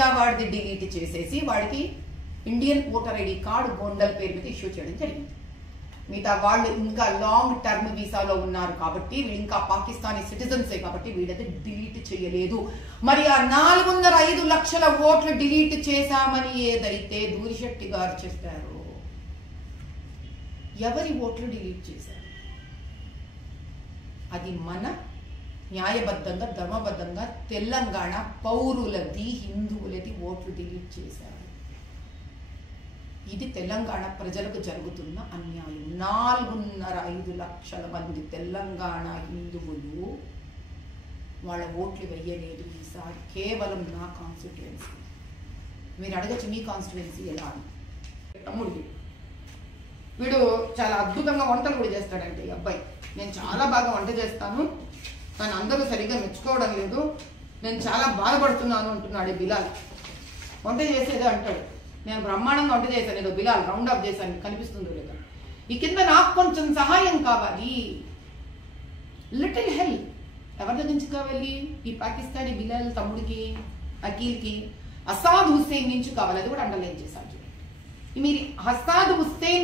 మీద వాడిది డిలీట్ చేసేసి వాడికి ఇండియన్ ఓటర్ ఐడి కార్డు గోండల్ పేరు మీద ఇష్యూ చేయడం జరిగింది. మిగతా వాళ్ళు ఇంకా లాంగ్ టర్మ్ వీసాలో ఉన్నారు కాబట్టి వీళ్ళు ఇంకా పాకిస్తానీ సిటిజన్సే కాబట్టి వీళ్ళది డిలీట్ చేయలేదు. మరి ఆ 405 లక్షల ఓట్లు డిలీట్ చేశామని ఏదైతే దూరిశెట్టి గారు చెప్పారో ఎవరి ఓట్లు డిలీట్ చేశారు? అది మన న్యాయబద్ధంగా ధర్మబద్ధంగా తెలంగాణ పౌరులది హిందువులది ఓట్లు డిలీట్ చేశారు. ఇది తెలంగాణ ప్రజలకు జరుగుతున్న అన్యాయం. 4.5 లక్షల మంది తెలంగాణ హిందువులు వాళ్ళ ఓట్లు వెయ్యలేదు ఈసారి. కేవలం నా కాన్స్టిట్యుయెన్సీ. మీరు అడగచ్చు మీ కాన్స్టిట్యుయెన్సీ ఎలా అని. తమ్ముడికి వీడు చాలా అద్భుతంగా వంటలు కూడా చేస్తాడంటే ఈ అబ్బాయి. నేను చాలా బాగా వంట చేస్తాను, కానీ అందరూ సరిగ్గా మెచ్చుకోవడం లేదు, నేను చాలా బాధపడుతున్నాను అంటున్నాడు బిలాల్. వంట చేసేదే అంటాడు, నేను బ్రహ్మాండంగా వంట చేశాను, ఏదో బిలాల్ రౌండ్ అప్ చేశాను, కనిపిస్తుందో లేదా. ఈ కింద నాకు కొంచెం సహాయం కావాలి, లిటిల్ హెల్ప్. ఎవరి దగ్గర నుంచి కావాలి? ఈ పాకిస్తానీ బిలాల్ తమ్ముడికి, అఖిల్కి, అసాద్ హుస్సేన్ నుంచి కావాలి. అది కూడా అండర్లైన్ చేశాను. మీరు అసాద్ హుస్సేన్